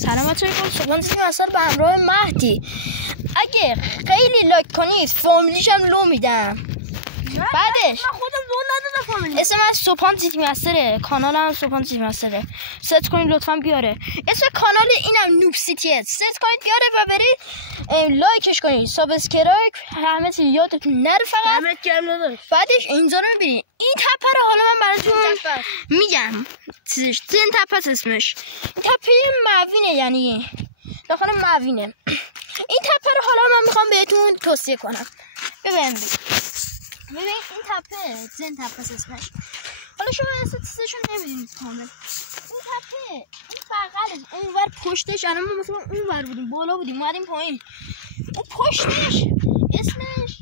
سلامت علیکم. صبحان تیم اثر به همراه مهدی. اگه خیلی لایک کنید فامیلیش هم لو میدم. بعدش من خودم لو ندادم فامیلی. اسم من صبحان تیم اثره، کانالم صبحان تیم اثره. ست کنید لطفا بیاره. اسم کانال اینم نوب سیتیه. ست کنید بیاره و برید لایکش کنید. سابسکرایب همه چی یادتون نره فقط. همه گرم نداره. بعدش اینجا رو میبینید. این تپه رو حالا من براتون میگم. چیزش زین تپه اسمش. این تپه معوینه، یعنی داخل معوینه. این تپه رو حالا من میخوام بهتون توصیه کنم. ببین این تپه زین تپه اسمش. حالا شما اصلا چیزشو نمیدونید کامل. این تپه این بغلش اونور پشتش، الان ما مثلا اونور بودیم بالا بودیم اومدیم پایین. اون پشتش اسمش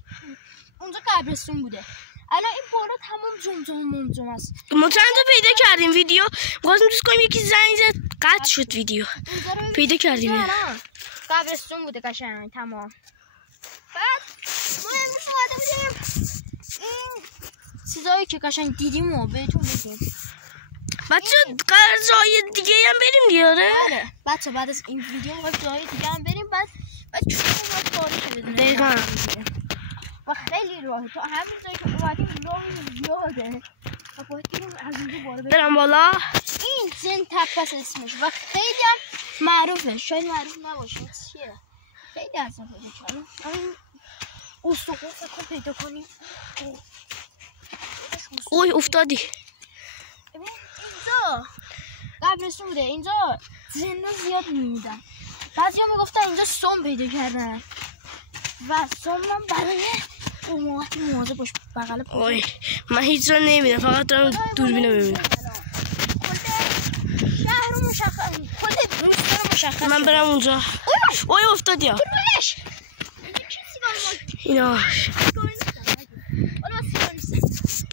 اونجا قبرستون بوده. الان این بالا تمام جمجم است. ما چند تا پیدا کردیم ویدیو می‌خواستیم دوست کنیم، یکی زنگ زد قطع شد ویدیو. پیدا کردیم. قبرستون بوده قشنگ تمام. بعد ما امروز اومده بودیم این چیزایی که قشنگ دیدیم و بهتون بگیم. بچه جای دیگه هم بریم دیاره. بله بچه بعد از این ویدیو ما جای دیگه هم بریم. بعد چون اومد تاریخ بدونه دقیقاً و خیلی راهه تا همین جایی که اومدیم راه زیاده و باید بریم از اینجا بالا برم بالا. این زین تپه اسمش و خیلی هم معروفه. شاید معروف نباشه چیه، خیلی ارزان پیدا کردم. همین استخون فکر کن پیدا کنیم. اوی افتادی. ببین اینجا قبرستون بوده. اینجا زنده زیاد میمیدن. بعضی ها میگفتن اینجا سم پیدا کردن و سم هم برای اموات موازه باش بغل پا. اوی من هیچ جا نمیدم، فقط دارم دوربینو ببینم. شهر رو مشخص، کل روستا رو مشخص. من برم اونجا. اوی افتادی ها اینا.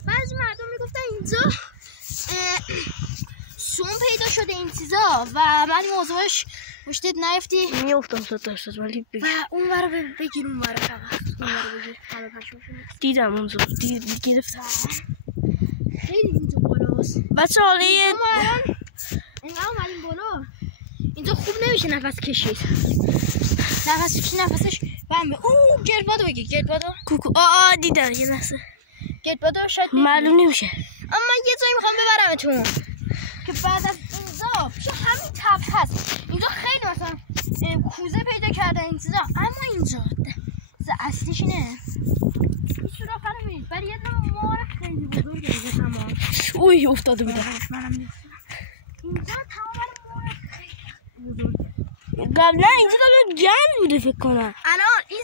بعضی مردم میگفتن اینجا سوم پیدا شده این چیزا و من موضوعش مشتید نیفتی میافتم 100% ولی و اون ورا بگیر، اون ورا فقط اون ورا بگیر. همه پشمشون دیدم اونجا گرفتم. خیلی اینجا بالاست بچه حالا یه اینقدر اومدیم بالا. اینجا خوب نمیشه نفس کشید. نفس کشید نفسش بمه. اوه گردبادو بگیر. گردبادو کوکو دیدم یه لحظه. گردبادو شاید معلوم نمیشه. اما من یه جایی میخوام ببرمتون که بعد از اینجا پیش همین تپه هست. اینجا خیلی مثلا کوزه پیدا کردن این چیزا، اما اینجا اصلیش اینه. این سوراخ رو میبینید برای یه دونه مار خیلی بزرگه دیگه تمام. اوی افتاده بوده. منم نیستم. اینجا تمام مار خیلی بزرگه. قبلا اینجا دارم جنگ بوده فکر کنم. الان این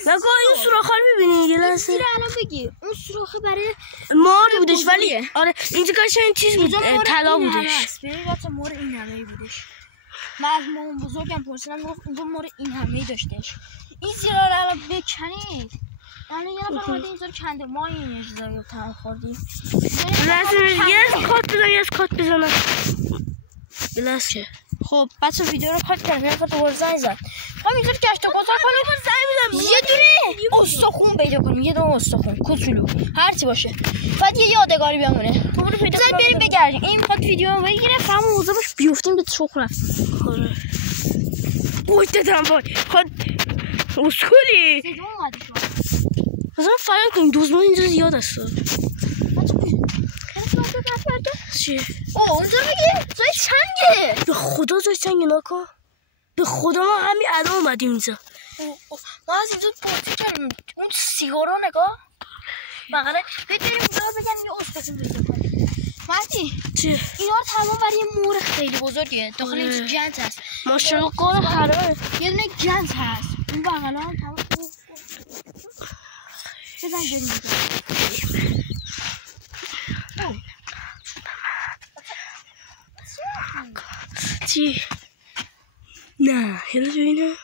سوراخ رو میبینی یه لحظه. این الان بگی اون سوراخ برای مار بودش ولی آره اینجا قشنگ چیز بود، طلا بودش. ببین بچه مار این همه‌ای بودش. من از مامان بزرگم پرسیدم گفت اینجا مار این همه‌ای داشتش. این زیرا رو الان بکنید. الان یه نفر اومده اینجا رو کنده. ما این چیزا رو تمام خوردیم. یه کات بزنم. یه لحظه. خب بچه ویدیو رو کات کردم. یه دوباره زنگ زد. می‌خوام اینجا رو گشت و گذار کنیم. یه دونه استخون پیدا کنیم. یه دونه استخون کوچولو هر چی باشه. بعد یه یادگاری بمونه. بذار بریم بگردیم. این می‌خواد ویدیو رو بگیره فهم موضوع باش بیفتیم به چخ رفتیم. اوه دیدم وای. خود اسکولی. مثلا فرق کنیم دوزمان اینجا زیاد است. چیه؟ اونجا بگیر جای چنگه. به خدا جای چنگه نکن. به خدا ما همین الان اومدیم اینجا. ما از اینجا پارتی کردیم. اون سیگارا نگاه بغله بریم اونجا بگن یه استخون پیدا کنیم. مهدی چیه؟ اینا رو تمام برای یه مور خیلی بزرگه. داخل اینجا گنز هست. ماشاءالله قار حراره. یه دونه گنز هست. اون بغلا هم تمام بزن بریم. چی؟ نه هیلا ببینم.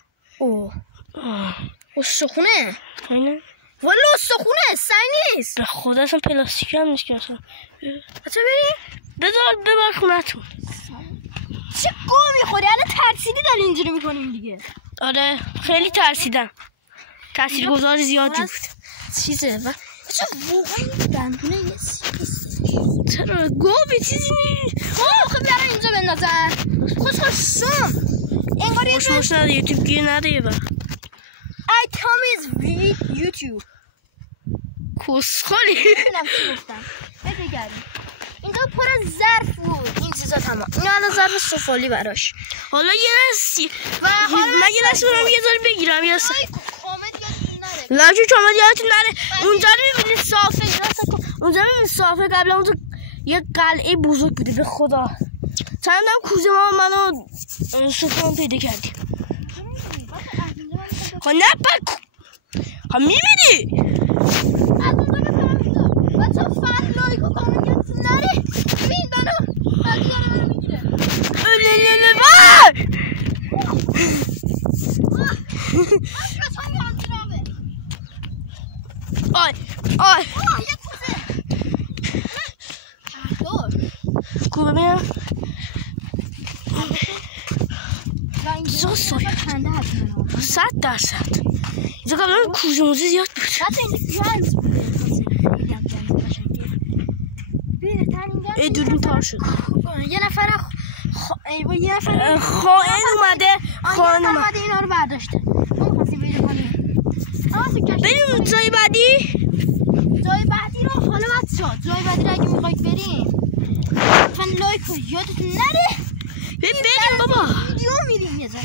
استخونه اینه؟ والا استخونه سنگ نیست. به خدا اصلا پلاستیکی هم نیست که اصلا. بچه بریم ببر خونتون. چه گو میخوری؟ الان ترسیدی داری اینجوری میکنیم دیگه. آره خیلی ترسیدم. تاثیرگذار زیادی بود. چیزه و چه واقعا دندونه یه چرا گو به چیزی نیست. خب برای اینجا بندازن. خوش سم خوش نده یوتیوب گیر نده با ای تامیز یوتیوب کسخالی نمیدونم چی گفتم بگردیم اینجا پر از ظرف بود این چیزا تمام اینا الان ظرف سفالی براش حالا یه دستی من یه دست برم یه ذره بگیرم یه دست لاجو کامل یادتون نره اونجا رو میبینید صافه اونجا میبینید صافه قبل اونجا یه قلعه بزرگ بوده به خدا چندم کوزه ما منو سفران پیدا کردیم خب نه خب میبینی از اونجا که فهمیدم بچه فقط لایک و کامنت یادتون نره ببین منو میگیره آی یه کوزه کو ببینم اینجا خنده هست 100% اینجا قبلا کوزه موزه زیاد بود حتی اینجا جنس ای دوربین تار شد یه نفر خائن اومده خائن اومده اینا رو برداشته ما می‌خواستیم پیدا کنیم بریم جای بعدی رو حالا بچه‌ها جای بعدی رو اگه می‌خواید بریم لطفاً لایک و یادتون نره بریم بابا ویدیو میریم یه ذره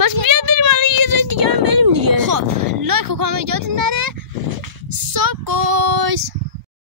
پس بیاد بریم الان یه ذره دیگه هم بریم دیگه خب لایک و کامنت یادتون نره